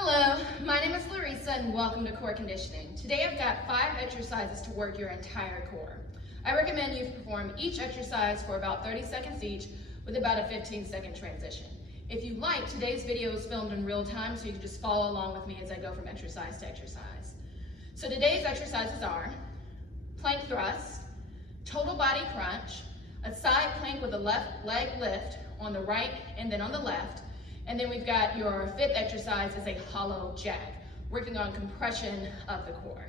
Hello, my name is Larissa and welcome to Core Conditioning. Today I've got 5 exercises to work your entire core. I recommend you perform each exercise for about 30 seconds each with about a 15-second transition. If you like, today's video is filmed in real time so you can just follow along with me as I go from exercise to exercise. So today's exercises are plank thrust, total body crunch, a side plank with a left leg lift on the right and then on the left, and then we've got your 5th exercise is a hollow jack, working on compression of the core.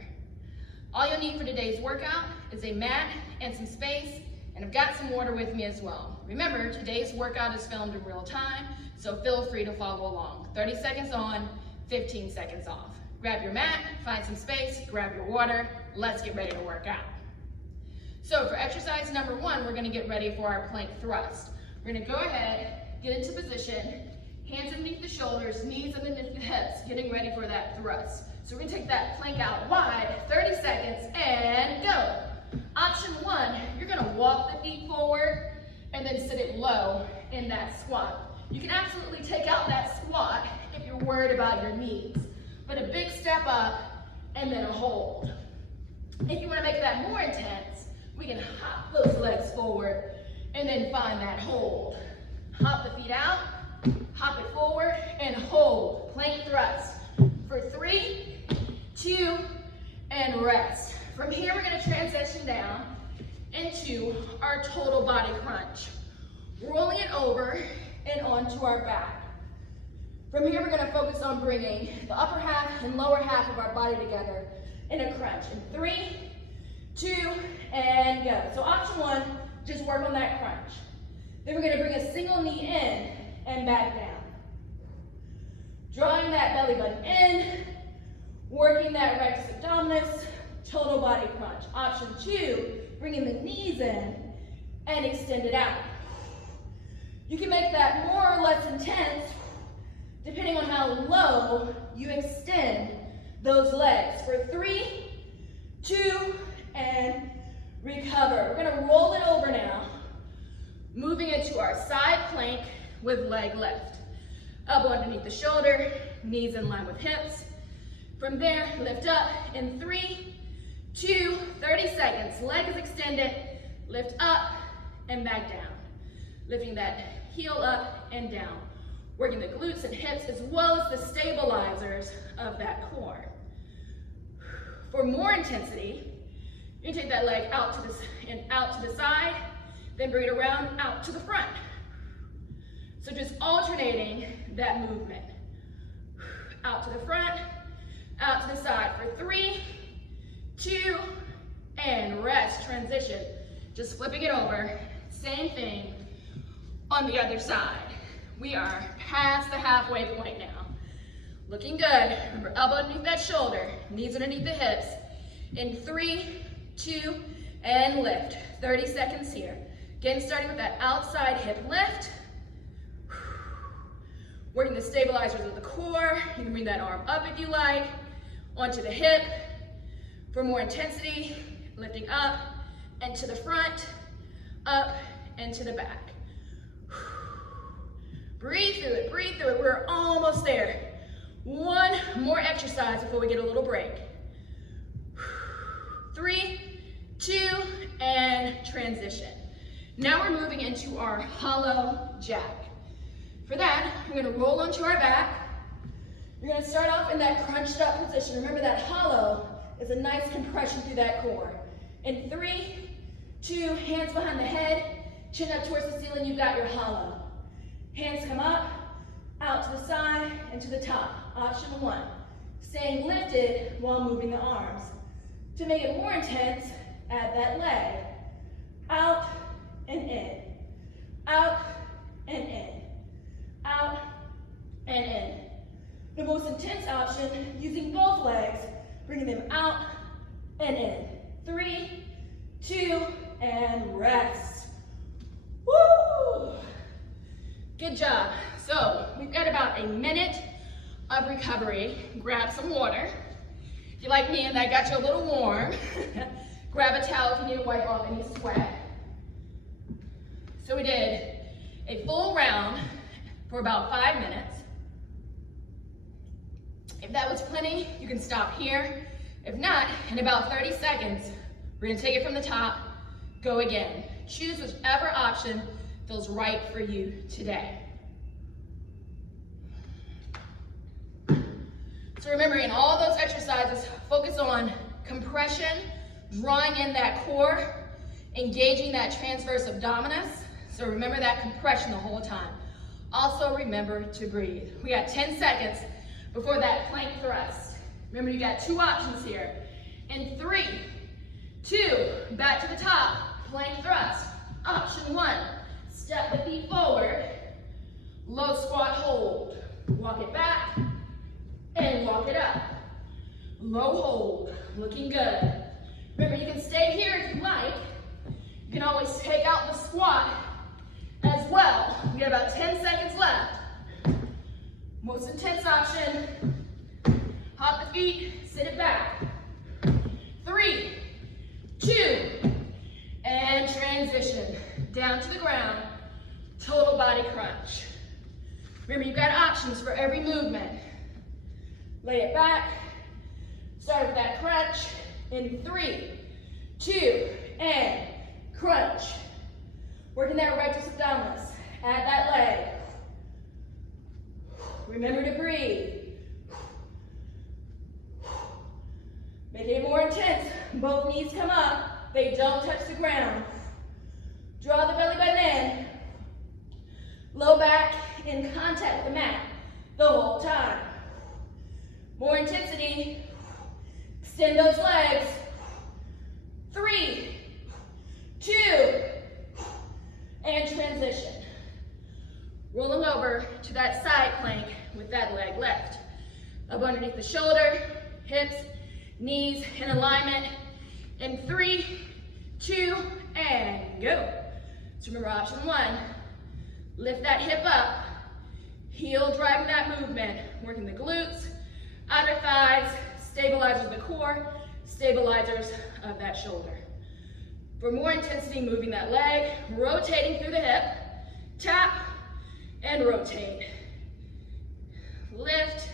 All you'll need for today's workout is a mat and some space, and I've got some water with me as well. Remember, today's workout is filmed in real time, so feel free to follow along. 30 seconds on, 15 seconds off. Grab your mat, find some space, grab your water, let's get ready to work out. So for exercise number 1, we're gonna get ready for our plank thrust. We're gonna go ahead, get into position, hands underneath the shoulders, knees underneath the hips, getting ready for that thrust. So we're gonna take that plank out wide, 30 seconds, and go. Option 1, you're gonna walk the feet forward and then sit it low in that squat. You can absolutely take out that squat if you're worried about your knees, but a big step up and then a hold. If you wanna make that more intense, we can hop those legs forward and then find that hold. Hop the feet out, hop it forward, and hold. Plank thrust for 3, 2, and rest. From here, we're gonna transition down into our total body crunch. Rolling it over and onto our back. From here, we're gonna focus on bringing the upper half and lower half of our body together in a crunch. In 3, 2, and go. So option 1, just work on that crunch. Then we're gonna bring a single knee in and back down. Drawing that belly button in, working that rectus abdominis, total body crunch. Option 2, bringing the knees in and extend it out. You can make that more or less intense depending on how low you extend those legs. For 3, 2, and recover. We're gonna roll it over now, moving into our side plank with leg lift. Elbow underneath the shoulder, knees in line with hips. From there, lift up in 3, 2, 30 seconds. Leg is extended, lift up and back down. Lifting that heel up and down. Working the glutes and hips as well as the stabilizers of that core. For more intensity, you can take that leg out to the side, then bring it around out to the front. So just alternating that movement. Out to the front, out to the side for 3, 2, and rest, transition. Just flipping it over, same thing on the other side. We are past the halfway point now. Looking good. Remember, elbow underneath that shoulder, knees underneath the hips. In 3, 2, and lift. 30 seconds here. Again, starting with that outside hip lift. Working the stabilizers of the core. You can bring that arm up if you like, onto the hip. For more intensity, lifting up and to the front, up and to the back. Breathe through it, breathe through it. We're almost there. One more exercise before we get a little break. 3, 2, and transition. Now we're moving into our hollow jack. For that, we're gonna roll onto our back. You're gonna start off in that crunched up position. Remember that hollow is a nice compression through that core. In 3, 2, hands behind the head, chin up towards the ceiling, you've got your hollow. Hands come up, out to the side, and to the top. Option 1, staying lifted while moving the arms. To make it more intense, add that leg. Out and in, out and in, out and in. The most intense option, using both legs, bringing them out and in. 3, 2, and rest. Woo! Good job. So we've got about a minute of recovery. Grab some water. If you're like me and that got you a little warm, grab a towel if you need to wipe off any sweat. So we did a full round for about 5 minutes. If that was plenty, you can stop here. If not, in about 30 seconds, we're gonna take it from the top, go again. Choose whichever option feels right for you today. So remember, in all those exercises, focus on compression, drawing in that core, engaging that transverse abdominis. So remember that compression the whole time. Also remember to breathe. We got 10 seconds before that plank thrust. Remember, you got two options here. In 3, 2, back to the top, plank thrust. Option 1, step the feet forward, low squat hold. Walk it back and walk it up. Low hold, looking good. Remember, you can stay here if you like. You can always take out the squat as well. We got about 10 seconds left. Most intense option. Hop the feet, sit it back. 3, 2, and transition. Down to the ground, total body crunch. Remember, you've got options for every movement. Lay it back, start with that crunch. In 3, 2, and crunch. Working that rectus abdominis. Add that leg. Remember to breathe. Make it more intense. Both knees come up. They don't touch the ground. Draw the belly button in. Low back in contact with the mat the whole time. More intensity. Extend those legs. 3, 2, and transition. Rolling over to that side plank with that leg left. Up underneath the shoulder, hips, knees in alignment. In 3, 2, and go. So remember, option 1, lift that hip up, heel driving that movement, working the glutes, outer thighs, stabilizers of the core, stabilizers of that shoulder. For more intensity, moving that leg, rotating through the hip, tap, and rotate. Lift,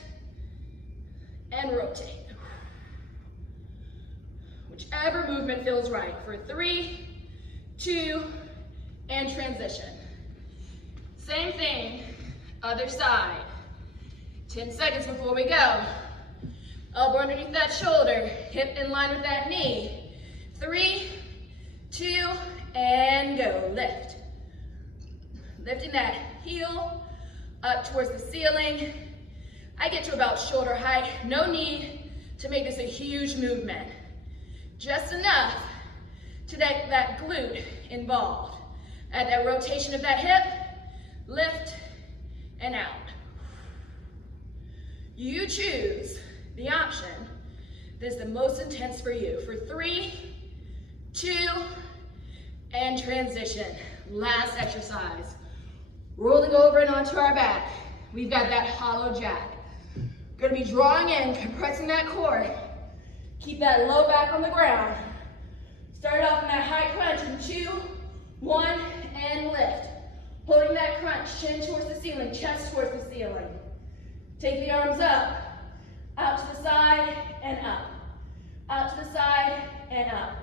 and rotate. Whichever movement feels right. For 3, 2, and transition. Same thing, other side. 10 seconds before we go. Elbow underneath that shoulder, hip in line with that knee. 3, 2, and go. Lift. Lifting that heel up towards the ceiling. I get to about shoulder height. No need to make this a huge movement. Just enough to get that glute involved. Add that rotation of that hip, lift, and out. You choose the option that is the most intense for you. For 3, 2, and transition. Last exercise. Rolling over and onto our back. We've got that hollow jack. Gonna be drawing in, compressing that core. Keep that low back on the ground. Start off in that high crunch in 2, 1, and lift. Holding that crunch, chin towards the ceiling, chest towards the ceiling. Take the arms up, out to the side and up. Out to the side and up.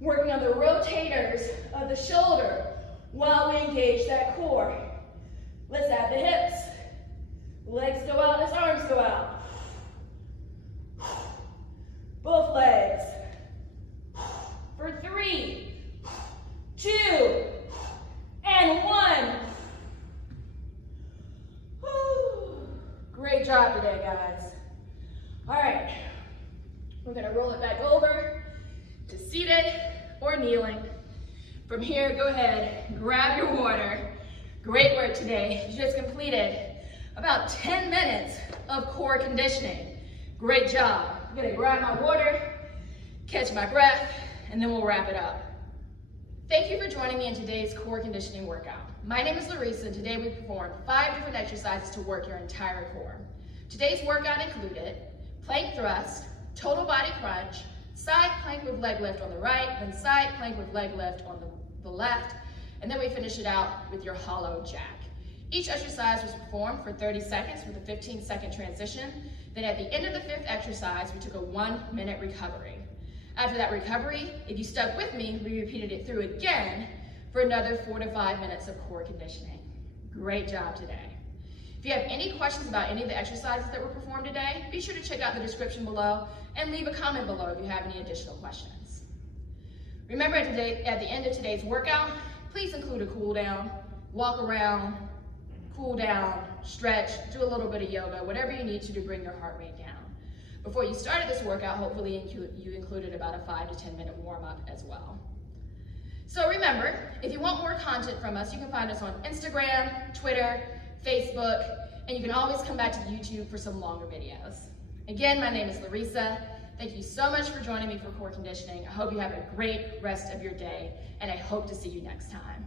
Working on the rotators of the shoulder while we engage that core. Let's add the hips. Legs go out as arms go out. Both legs. For 3, 2, and 1. Woo. Great job today, guys. All right, we're gonna roll it back over to seated or kneeling. From here, go ahead, grab your water. Great work today. You just completed about 10 minutes of core conditioning. Great job. I'm gonna grab my water, catch my breath, and then we'll wrap it up. Thank you for joining me in today's core conditioning workout. My name is Larissa, and today we performed 5 different exercises to work your entire core. Today's workout included plank thrust, total body crunch, side plank with leg lift on the right, then side plank with leg lift on the left, and then we finish it out with your hollow jack. Each exercise was performed for 30 seconds with a 15-second transition. Then at the end of the 5th exercise, we took a 1-minute recovery. After that recovery, if you stuck with me, we repeated it through again for another 4 to 5 minutes of core conditioning. Great job today. If you have any questions about any of the exercises that were performed today, be sure to check out the description below and leave a comment below if you have any additional questions. Remember at the end of today's workout, please include a cool down, walk around, cool down, stretch, do a little bit of yoga, whatever you need to bring your heart rate down. Before you started this workout, hopefully you included about a 5 to 10 minute warm up as well. So remember, if you want more content from us, you can find us on Instagram, Twitter, Facebook, and you can always come back to YouTube for some longer videos. Again, my name is Larissa. Thank you so much for joining me for core conditioning. I hope you have a great rest of your day, and I hope to see you next time.